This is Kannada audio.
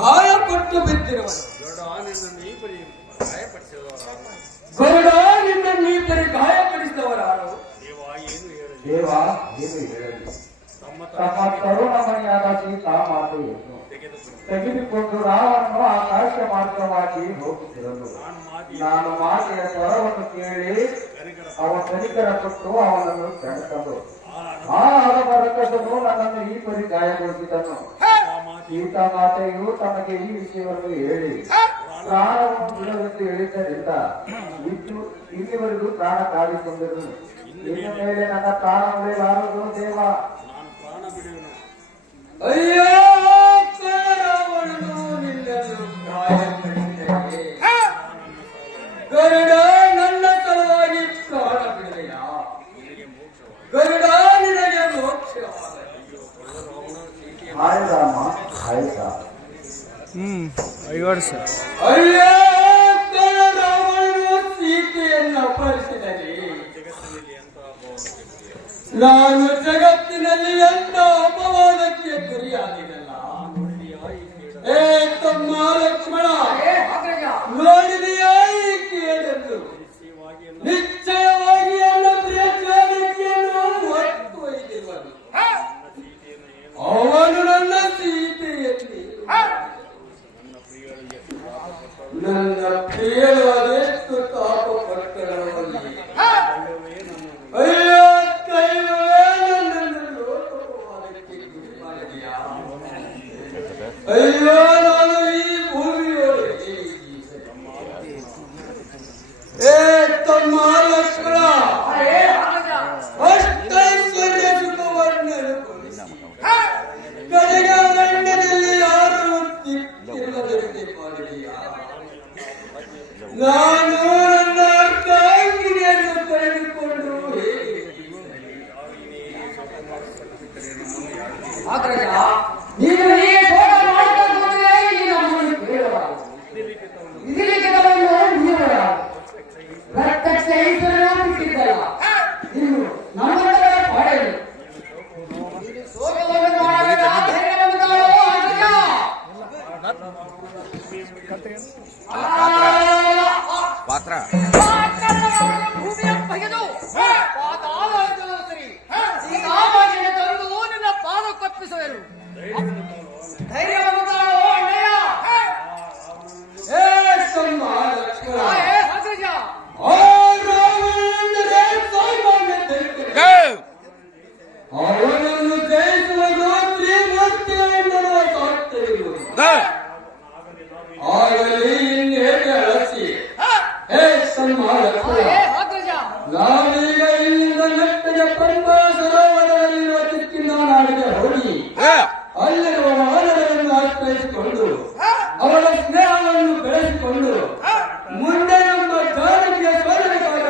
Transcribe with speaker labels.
Speaker 1: ಗಾಯಪಟ್ಟು ಬಿದ್ದಿರುವ
Speaker 2: ಗರುಡ
Speaker 1: ನಿನ್ನ ನಿನ್ನ ನೀಪರಿ ಗಾಯಪಡಿಸಿದವರಾರು.
Speaker 2: ದೇವ ಏನು ಹೇಳಲಿ? ತಮ್ಮ
Speaker 3: ತರುಣಮಣಿಯಾದ ಸೀತಾ ಮಾತೆಯನ್ನು
Speaker 2: ತೆಗೆದುಕೊಂಡು
Speaker 3: ರಾವಣನು ಆಕಾಶ ಮಾರ್ಗವಾಗಿ ಹೋಗುತ್ತಿರಲು.
Speaker 2: ನಾನು ಮಾತಿ
Speaker 3: ಮಾತೆಯ ಸ್ವರವನ್ನು ಕೇಳಿ ಅವ ಕನಿಕರ ಕೊಟ್ಟು ಅವನನ್ನು ಕೆಣಕಲು.
Speaker 2: ಆ
Speaker 3: ಆ ಹಲವರಕಸನು ನನ್ನನ್ನು ಈ ಪರಿ ಗಾಯಗೊಳಿಸಿದನು.
Speaker 2: ಮಾತಿ
Speaker 3: ಸೀತಾ ಮಾತೆಯು ತಮಗೆ ಈ ವಿಷಯವನ್ನು ಹೇಳಿ. ಪ್ರಾಣವನ್ನು ಬಿಡವೆಂದು ಹೇಳಿದ್ದರಿಂದ ಇದ್ದು ಇಲ್ಲಿವರೆಗೂ ಪ್ರಾಣ ಕಾಡಿಕೊಂಡರು. ಇನ್ನು ಮೇಲೆ ನನ್ನ ಪ್ರಾಣವೇ ಬಾರದು ದೇವ.
Speaker 1: ಅಯ್ಯೋ ಗರುಡ ನನ್ನ ಸಲುವಾಗಿ ಪ್ರಾಣ ಬಿಡಲೆಯ ಗರುಡ ನಿನಗೆ ಮೋಕ್ಷ
Speaker 3: ಹಾಯ್ ರಾಮ. ರಾಮ
Speaker 1: ಅಯ್ಯೋ ರಾವಣನು ಸೀತೆಯನ್ನು ಅಪಹರಿಸಿದರೆ ನಾನು ಜಗತ್ತಿನಲ್ಲಿ ನನ್ನ ಪ್ರಿಯಳು ಅದೆಷ್ಟು ತಾಪ ಪಟ್ಟಣವಲ್ಲಿ ಅಯ್ಯೋ ದೈವವೇ ನನ್ನನ್ನು ಲೋಕವಾದಕ್ಕೆ ಗುರಿ ಮಾಡಿದೆಯಾ ಅಯ್ಯೋ ನಾನು ಈ ಭೂಮಿಯೊಳಗೆ ಏ ತಮ್ಮ ಲಕ್ಷ್ಮಣ ಅಷ್ಟೈಶ್ವರ್ಯ ಸುಖವನ್ನು ಅನುಭವಿಸಿ ಕಡೆಗ ನಾನು ನನ್ನ ತಂಗಿಯನ್ನು ಕಳೆದುಕೊಂಡು
Speaker 4: ನೀನು ನೀ
Speaker 5: ಪಾತ್ರ.
Speaker 1: ಅಲ್ಲಿರುವ ಮಾನವರನ್ನು ಆಶ್ರಯಿಸಿಕೊಂಡು ಅವರ ಸ್ನೇಹವನ್ನು ಬೆಳೆಸಿಕೊಂಡು ಮುಂದೆ ನಮ್ಮ ಜಾನಕಿಗೆ ಸೋದರಿಗಾಗಿ